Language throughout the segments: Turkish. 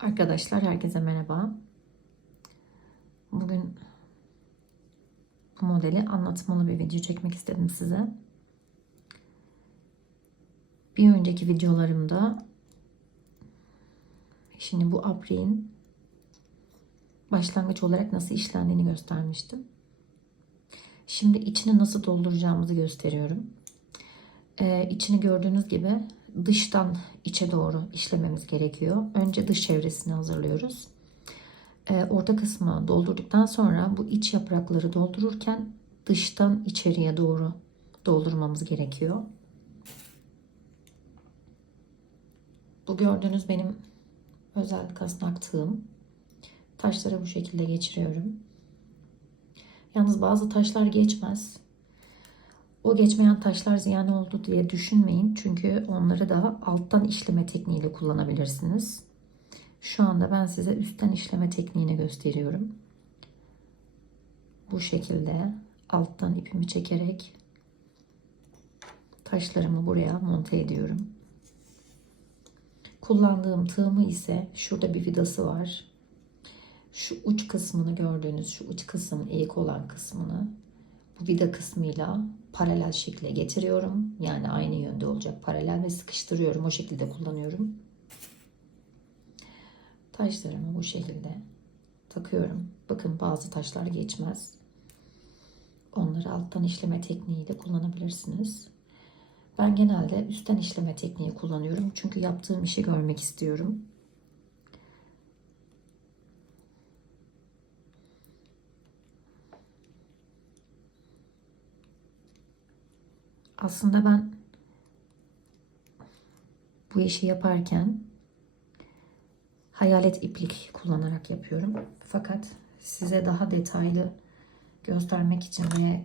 Arkadaşlar herkese merhaba. Bugün bu modeli anlatmalı bir video çekmek istedim size. Bir önceki videolarımda şimdi bu apriğin başlangıç olarak nasıl işlendiğini göstermiştim. Şimdi içini nasıl dolduracağımızı gösteriyorum. Ee, içini gördüğünüz gibi dıştan içe doğru işlememiz gerekiyor. Önce dış çevresini hazırlıyoruz. Ee, orta kısmı doldurduktan sonra bu iç yaprakları doldururken dıştan içeriye doğru doldurmamız gerekiyor. Bu gördüğünüz benim özel kasnak tığım. Taşları bu şekilde geçiriyorum. Yalnız bazı taşlar geçmez. O geçmeyen taşlar ziyan oldu diye düşünmeyin. Çünkü onları da alttan işleme tekniğiyle kullanabilirsiniz. Şu anda ben size üstten işleme tekniğini gösteriyorum. Bu şekilde alttan ipimi çekerek taşlarımı buraya monte ediyorum. Kullandığım tığımı ise şurada bir vidası var. Şu uç kısmını gördüğünüz şu uç kısmın eğik olan kısmını bu vida kısmıyla paralel şekle getiriyorum. Yani aynı yönde olacak paralel ve sıkıştırıyorum. O şekilde kullanıyorum. Taşlarımı bu şekilde takıyorum. Bakın bazı taşlar geçmez. Onları alttan işleme tekniğiyle kullanabilirsiniz. Ben genelde üstten işleme tekniği kullanıyorum. Çünkü yaptığım işi görmek istiyorum. Aslında ben bu işi yaparken hayalet iplik kullanarak yapıyorum. Fakat size daha detaylı göstermek için ve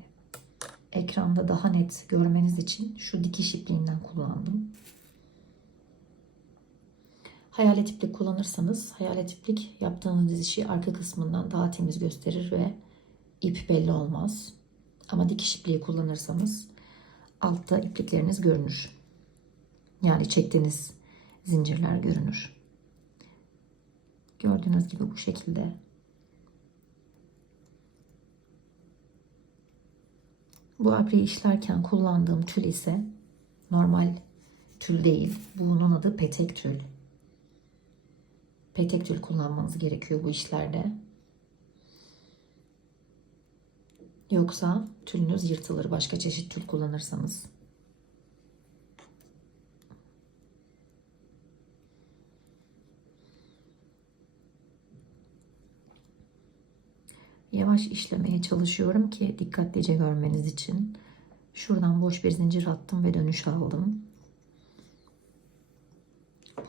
ekranda daha net görmeniz için şu dikiş ipliğinden kullandım. Hayalet iplik kullanırsanız hayalet iplik yaptığınız işi arka kısmından daha temiz gösterir ve ip belli olmaz. Ama dikiş ipliği kullanırsanız altta iplikleriniz görünür. Yani çektiğiniz zincirler görünür. Gördüğünüz gibi bu şekilde. Bu abriyi işlerken kullandığım tül ise normal tül değil. Bunun adı petek tül. Petek tül kullanmanız gerekiyor bu işlerde. Yoksa tülünüz yırtılır başka çeşit tül kullanırsanız. Yavaş işlemeye çalışıyorum ki dikkatlice görmeniz için. Şuradan boş bir zincir attım ve dönüş aldım.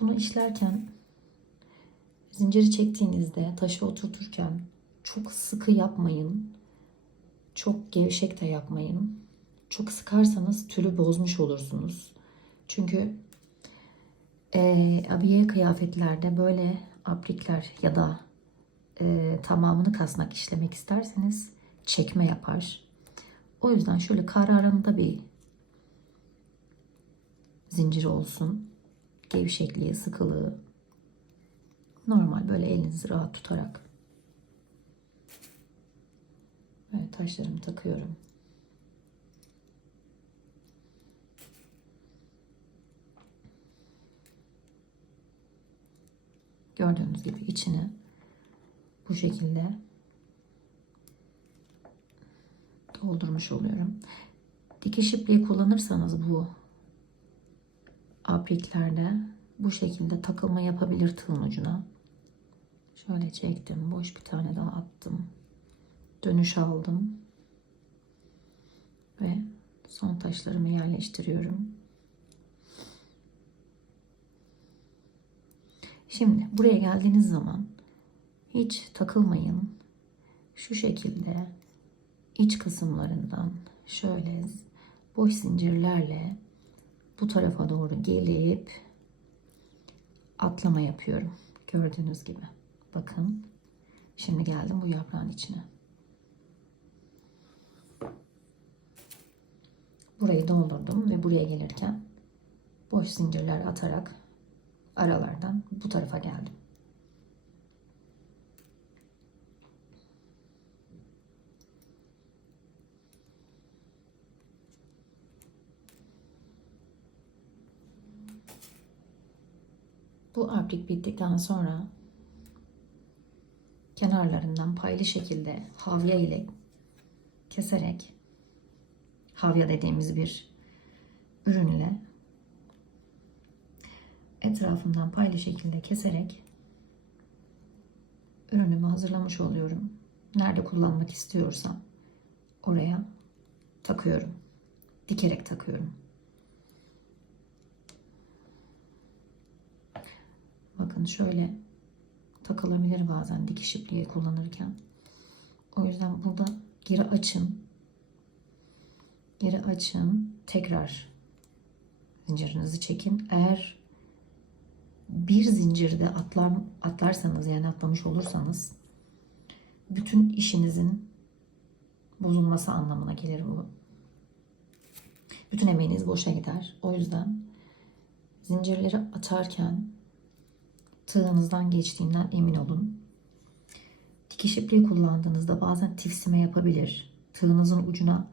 Bunu işlerken zinciri çektiğinizde taşı oturturken çok sıkı yapmayın. Çok gevşek de yapmayın. Çok sıkarsanız tülü bozmuş olursunuz. Çünkü e, abiye kıyafetlerde böyle aprikler ya da e, tamamını kasnak işlemek isterseniz çekme yapar. O yüzden şöyle kararında bir zincir olsun. Gevşekliği, sıkılığı normal böyle elinizi rahat tutarak Evet taşlarımı takıyorum. Gördüğünüz gibi içini bu şekilde doldurmuş oluyorum. Dikiş ipliği kullanırsanız bu apriklerde bu şekilde takılma yapabilir tığın ucuna. Şöyle çektim. Boş bir tane daha attım dönüş aldım. Ve son taşlarımı yerleştiriyorum. Şimdi buraya geldiğiniz zaman hiç takılmayın. Şu şekilde iç kısımlarından şöyle boş zincirlerle bu tarafa doğru gelip atlama yapıyorum. Gördüğünüz gibi. Bakın. Şimdi geldim bu yaprağın içine. Burayı doldurdum ve buraya gelirken boş zincirler atarak aralardan bu tarafa geldim. Bu aplik bittikten sonra kenarlarından paylı şekilde havya ile keserek havya dediğimiz bir ürünle etrafından paylı şekilde keserek ürünümü hazırlamış oluyorum. Nerede kullanmak istiyorsam oraya takıyorum. Dikerek takıyorum. Bakın şöyle takılabilir bazen dikiş ipliği kullanırken. O yüzden burada geri açın. Geri açın. Tekrar zincirinizi çekin. Eğer bir zincirde atlar, atlarsanız yani atlamış olursanız bütün işinizin bozulması anlamına gelir bu. Bütün emeğiniz boşa gider. O yüzden zincirleri atarken tığınızdan geçtiğinden emin olun. Dikiş ipliği kullandığınızda bazen tifsime yapabilir. Tığınızın ucuna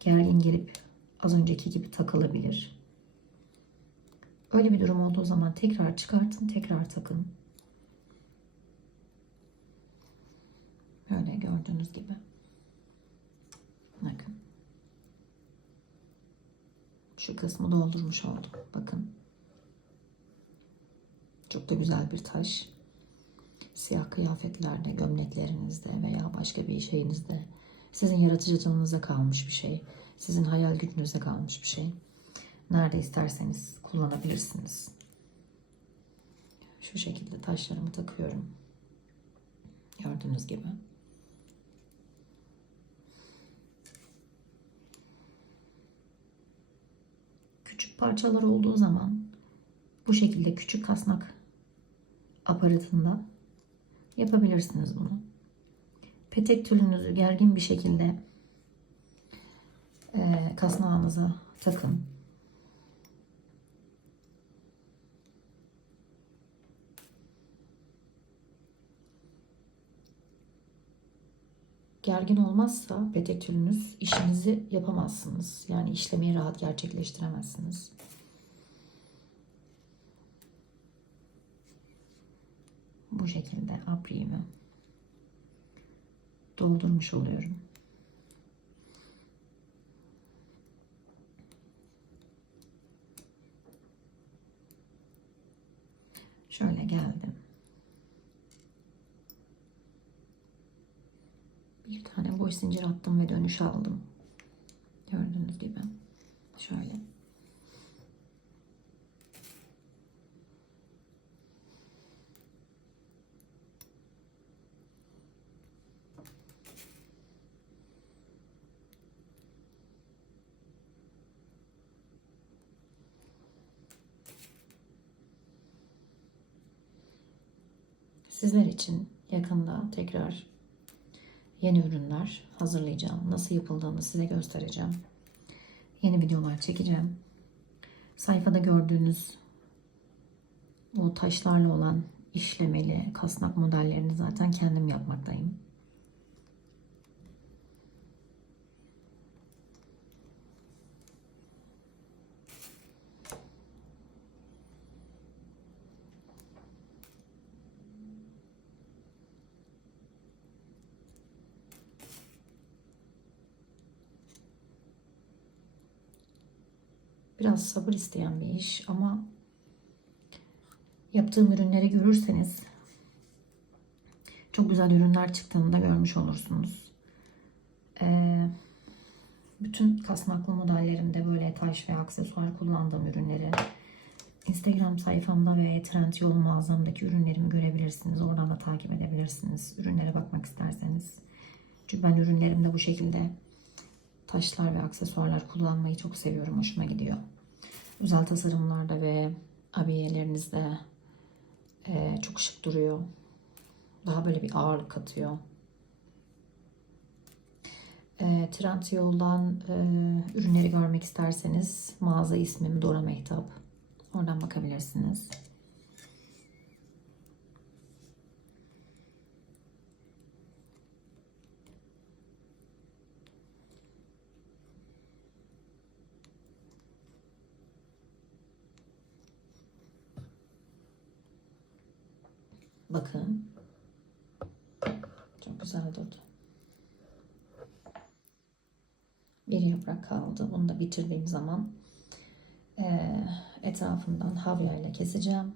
gergin gelip az önceki gibi takılabilir. Öyle bir durum olduğu zaman tekrar çıkartın, tekrar takın. Böyle gördüğünüz gibi. Bakın. Şu kısmı doldurmuş oldum. Bakın. Çok da güzel bir taş. Siyah kıyafetlerde, gömleklerinizde veya başka bir şeyinizde sizin yaratıcılığınıza kalmış bir şey. Sizin hayal gücünüze kalmış bir şey. Nerede isterseniz kullanabilirsiniz. Şu şekilde taşlarımı takıyorum. Gördüğünüz gibi. Küçük parçalar olduğu zaman bu şekilde küçük kasnak aparatında yapabilirsiniz bunu. Petek tülünüzü gergin bir şekilde e, kasnağınıza takın. gergin olmazsa petek tülünüz işinizi yapamazsınız. Yani işlemeyi rahat gerçekleştiremezsiniz. Bu şekilde apriğimi doldurmuş oluyorum. Şöyle geldim. Bir tane boş zincir attım ve dönüş aldım. Gördüğünüz gibi. Şöyle. Sizler için yakında tekrar yeni ürünler hazırlayacağım. Nasıl yapıldığını size göstereceğim. Yeni videolar çekeceğim. Sayfada gördüğünüz bu taşlarla olan işlemeli kasnak modellerini zaten kendim yapmaktayım. Biraz sabır isteyen bir iş ama yaptığım ürünleri görürseniz çok güzel ürünler çıktığını da görmüş olursunuz. Ee, bütün kasnaklı modellerimde böyle taş ve aksesuar kullandığım ürünleri Instagram sayfamda ve Trendyol mağazamdaki ürünlerimi görebilirsiniz. Oradan da takip edebilirsiniz. Ürünlere bakmak isterseniz. Çünkü ben ürünlerimde bu şekilde taşlar ve aksesuarlar kullanmayı çok seviyorum. Hoşuma gidiyor. Özel tasarımlarda ve abiyelerinizde e, çok şık duruyor. Daha böyle bir ağırlık katıyor. E, Trendyol'dan e, ürünleri görmek isterseniz mağaza ismim Dora Mehtap. Oradan bakabilirsiniz. Bakın. Çok güzel durdu. Bir yaprak kaldı. Bunu da bitirdiğim zaman eee, etrafından havya ile keseceğim.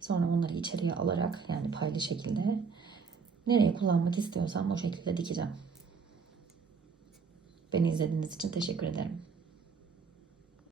Sonra onları içeriye alarak yani paylı şekilde nereye kullanmak istiyorsam o şekilde dikeceğim. Beni izlediğiniz için teşekkür ederim.